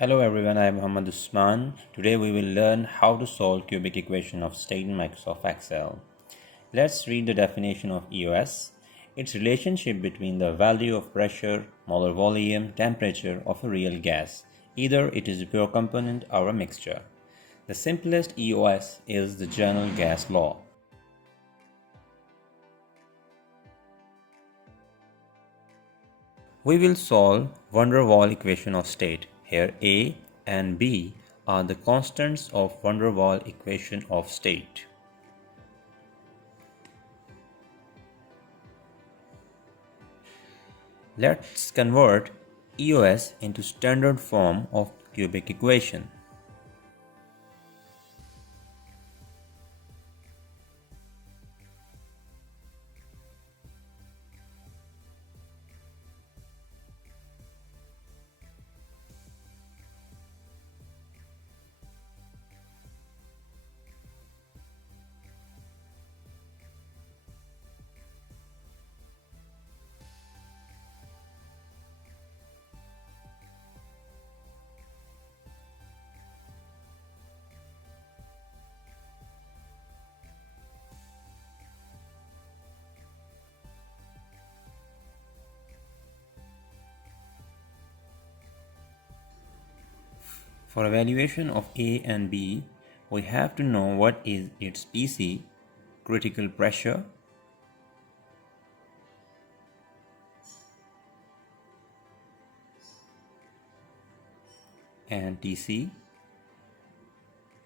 Hello everyone, I am Muhammad Usman. Today we will learn how to solve cubic equation of state in Microsoft Excel. Let's read the definition of EOS. Its relationship between the value of pressure, molar volume, temperature of a real gas. Either it is a pure component or a mixture. The simplest EOS is the general gas law. We will solve van der Waal equation of state. Here A and B are the constants of van der Waal equation of state. Let's convert EOS into standard form of cubic equation. For evaluation of A and B, we have to know what is its PC, critical pressure, and TC,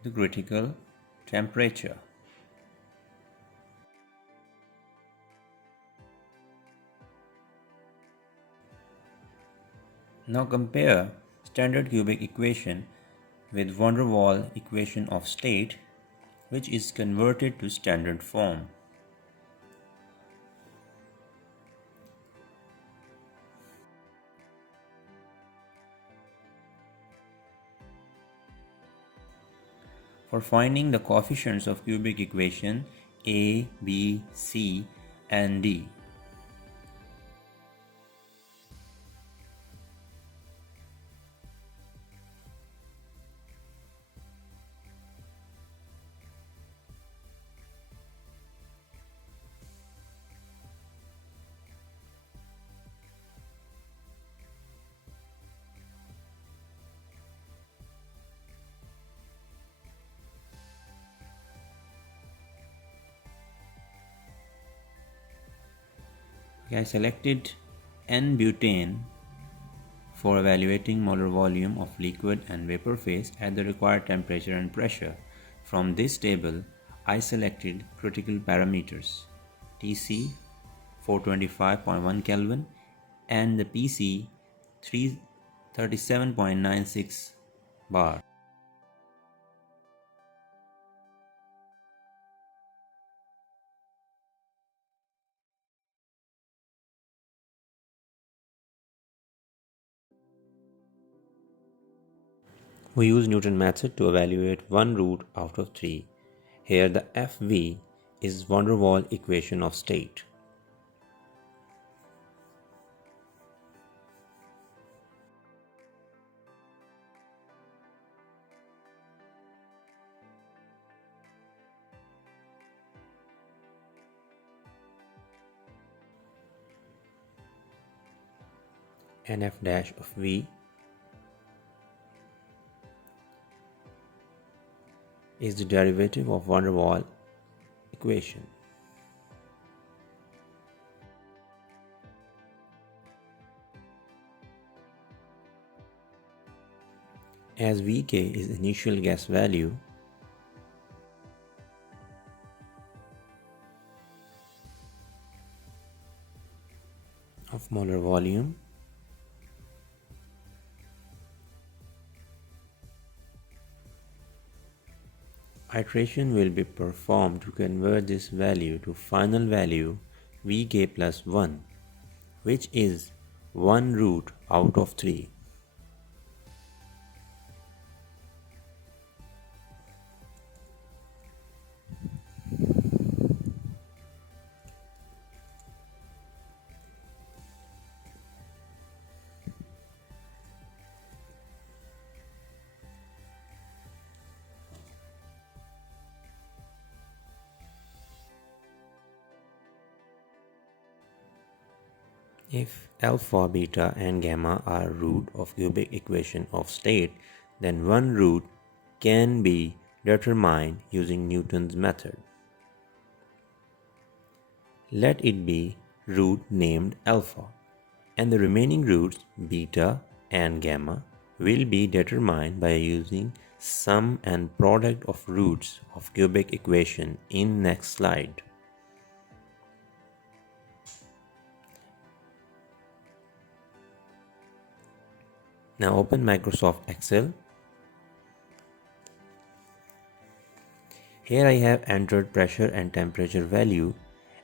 the critical temperature. Now compare standard cubic equation with van der Waal equation of state, which is converted to standard form. For finding the coefficients of cubic equation A, B, C, and D. I selected N-butane for evaluating molar volume of liquid and vapor phase at the required temperature and pressure. From this table, I selected critical parameters Tc 425.1 Kelvin and the Pc 337.96 bar. We use Newton method to evaluate one root out of 3. Here the FV is van der Waal equation of state. And F dash of V is the derivative of van der Waal equation. As Vk is initial gas value, of molar volume, iteration will be performed to convert this value to final value Vk plus 1, which is 1 root out of 3. If alpha, beta and gamma are root of cubic equation of state, then one root can be determined using Newton's method. Let it be root named alpha, and the remaining roots beta and gamma will be determined by using sum and product of roots of cubic equation in next slide. Now open Microsoft Excel. Here I have entered pressure and temperature value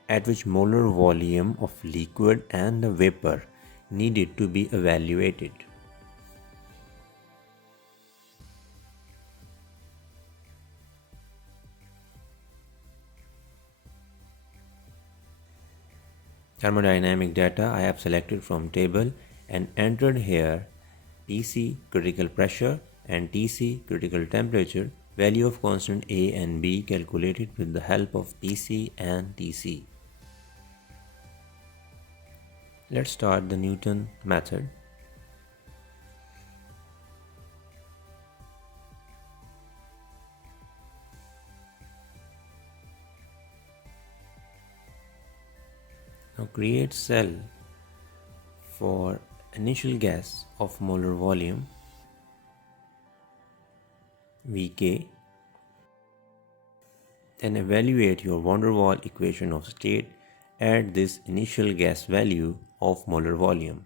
at which molar volume of liquid and the vapor needed to be evaluated. Thermodynamic data I have selected from table and entered here Tc critical pressure and Tc critical temperature, value of constant A and B calculated with the help of Pc and Tc. Let's start the Newton method. Now create cell for initial guess of molar volume Vk. Then evaluate your van der Waals equation of state at this initial guess value of molar volume.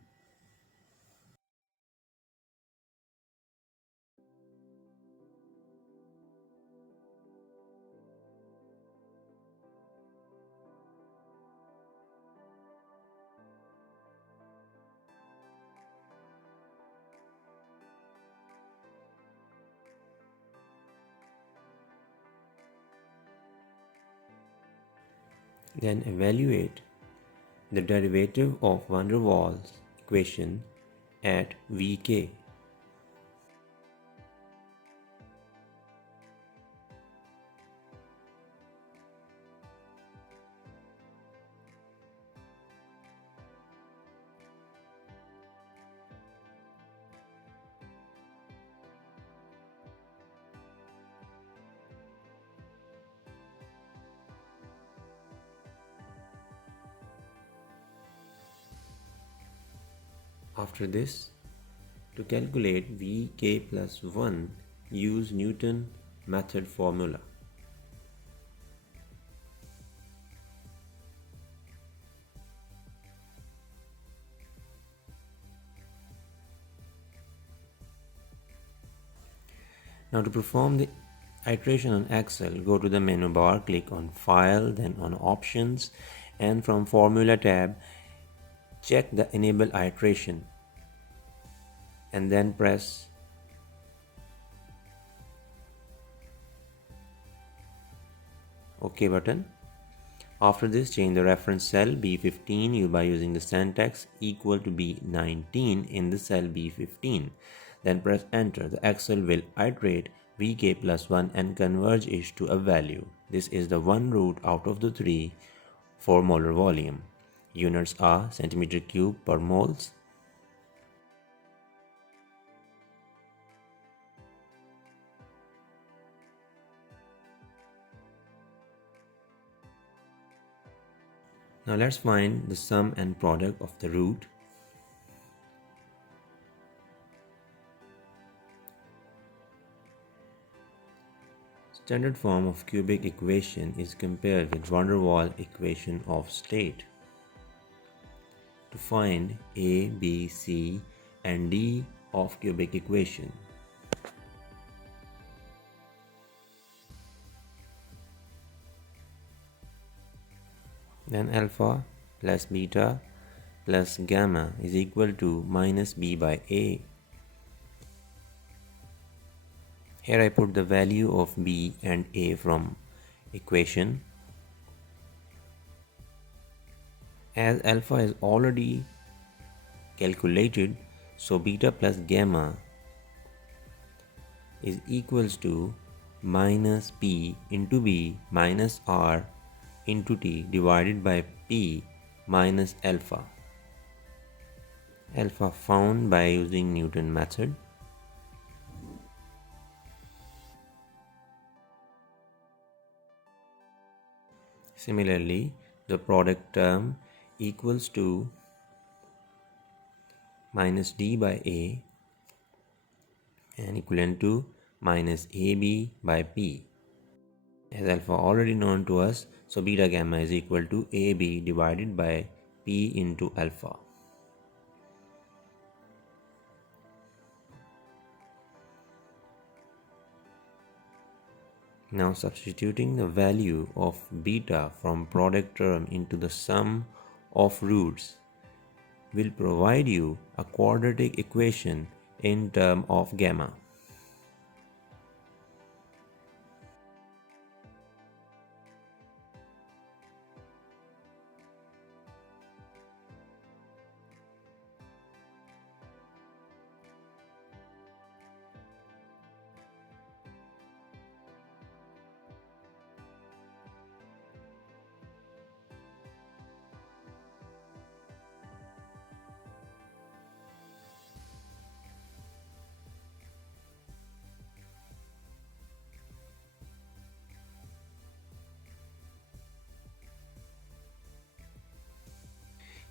Then evaluate the derivative of van der Waals equation at Vk. After this, to calculate Vk plus 1, use Newton method formula. Now to perform the iteration on Excel, go to the menu bar, click on File, then on Options, and from Formula tab, check the Enable Iteration and then press OK button. After this, change the reference cell B15 by using the syntax equal to B19 in the cell B15. Then press enter. The Excel will iterate Vk plus 1 and converge it to a value. This is the one root out of the three for molar volume. Units are centimeter cube per moles. Now let's find the sum and product of the root. Standard form of cubic equation is compared with van der Waals equation of state. To find A, B, C and D of cubic equation. Then alpha plus beta plus gamma is equal to minus B by A. Here I put the value of B and A from equation. As alpha is already calculated, so beta plus gamma is equals to minus P into B minus R into T divided by P minus alpha. Alpha found by using Newton method. Similarly, the product term equals to minus d by a and equivalent to minus ab by p. As alpha already known to us, so beta gamma is equal to ab divided by p into alpha. Now substituting the value of beta from product term into the sum of roots will provide you a quadratic equation in term of gamma.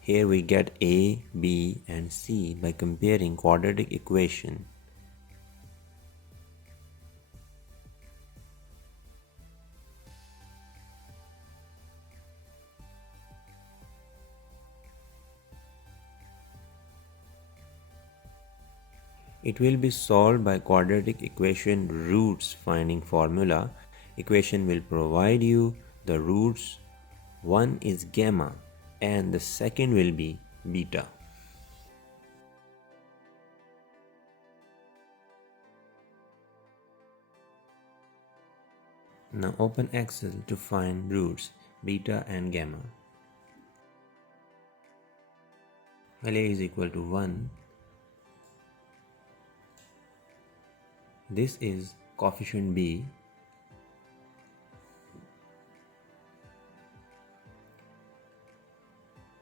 Here we get A, B and C by comparing quadratic equation. It will be solved by quadratic equation roots finding formula. Equation will provide you the roots. One is gamma and the second will be beta. Now open Excel to find roots beta and gamma. Well, A is equal to 1. This is coefficient B.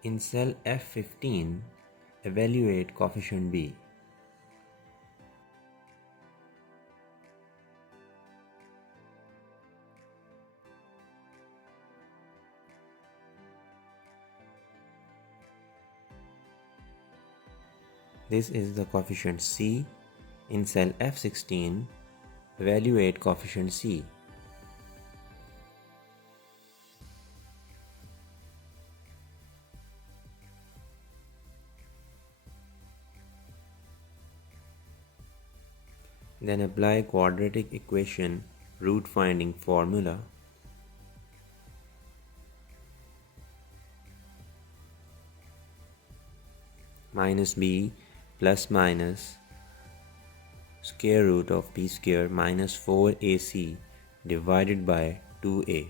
In cell F15, evaluate coefficient B. This is the coefficient C. In cell F16, evaluate coefficient C. Then apply quadratic equation root finding formula. Minus b plus minus square root of b square minus 4ac divided by 2a.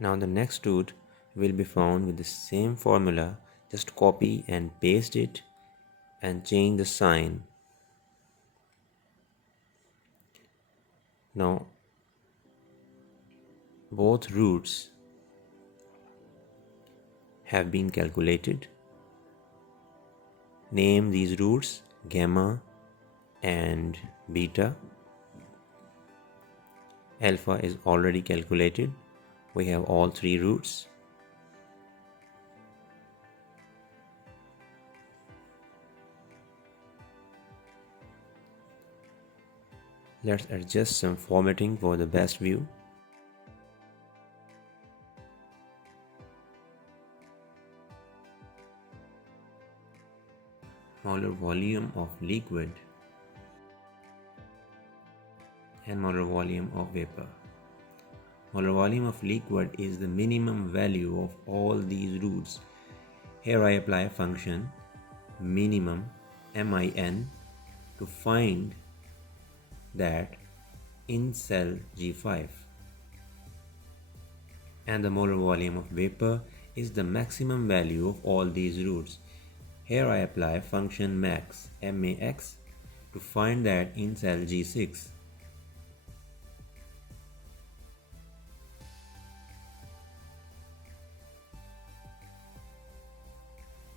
Now the next root will be found with the same formula. Just copy and paste it and change the sign. Now both roots have been calculated. Name these roots gamma and beta. Alpha is already calculated. We have all three roots. Let's adjust some formatting for the best view. Molar volume of liquid and molar volume of vapor. Molar volume of liquid is the minimum value of all these roots. Here I apply a function minimum min to find that in cell G5, and the molar volume of vapor is the maximum value of all these roots. Here I apply function max, max, to find that in cell G6.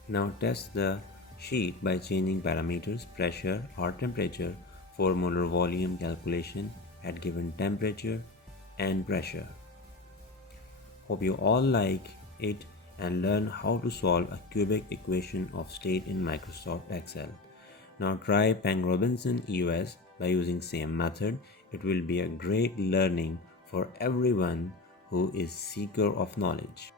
Now test the sheet by changing parameters, pressure or temperature for molar volume calculation at given temperature and pressure. Hope you all like it and learn how to solve a cubic equation of state in Microsoft Excel. Now try Pang-Robinson EOS by using same method. It will be a great learning for everyone who is seeker of knowledge.